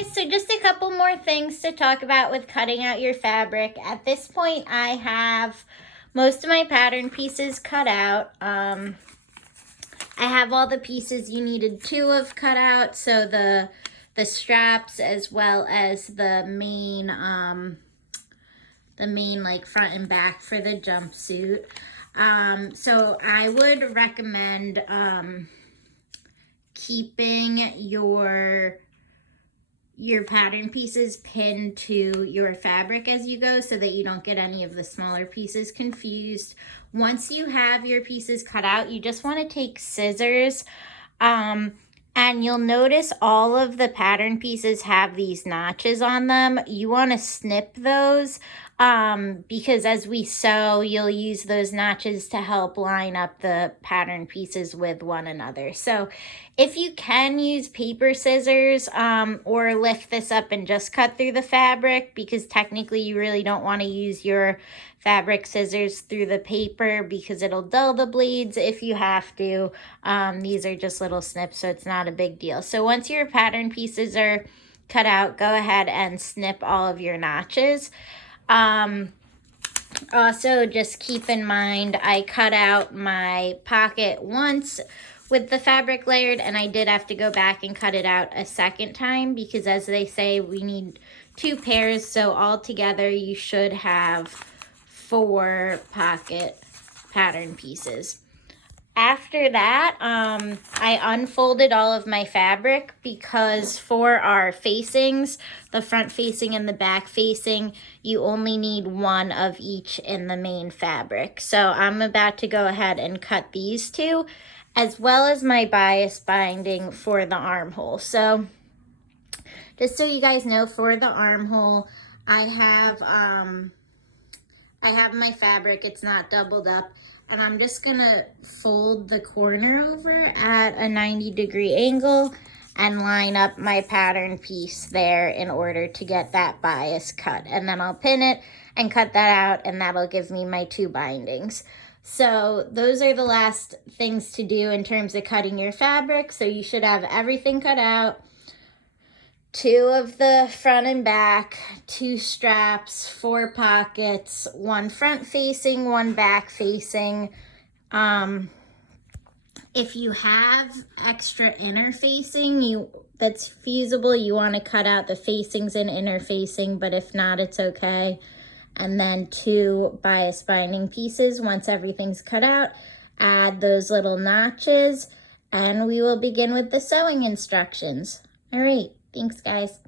guys, so just a couple more things to talk about with cutting out your fabric. At this point, I have most of my pattern pieces cut out. I have all the pieces you needed 2 of cut out, so the straps as well as the main like front and back for the jumpsuit. So I would recommend keeping your pattern pieces pinned to your fabric as you go so that you don't get any of the smaller pieces confused. Once you have your pieces cut out, you just want to take scissors, and you'll notice all of the pattern pieces have these notches on them. You want to snip those because as we sew, you'll use those notches to help line up the pattern pieces with one another. So if you can use paper scissors or lift this up and just cut through the fabric, because technically you really don't want to use your fabric scissors through the paper because it'll dull the blades if you have to. These are just little snips, so it's not a big deal. So once your pattern pieces are cut out, go ahead and snip all of your notches. Also, just keep in mind, I cut out my pocket once with the fabric layered, and I did have to go back and cut it out a second time because, as they say, we need 2 pairs, so altogether you should have 4 pocket pattern pieces. After that, I unfolded all of my fabric because for our facings, the front facing and the back facing, you only need 1 of each in the main fabric. So I'm about to go ahead and cut these 2, as well as my bias binding for the armhole. So just so you guys know, for the armhole, I have my fabric, it's not doubled up, and I'm just gonna fold the corner over at a 90-degree angle and line up my pattern piece there in order to get that bias cut. And then I'll pin it and cut that out, and that'll give me my 2 bindings. So those are the last things to do in terms of cutting your fabric. So you should have everything cut out. 2 of the front and back, 2 straps, 4 pockets, 1 front facing, 1 back facing. If you have extra inner facing, that's feasible. You want to cut out the facings and inner facing, but if not, it's okay. And then 2 bias binding pieces. Once everything's cut out, add those little notches, and we will begin with the sewing instructions. All right. Thanks, guys.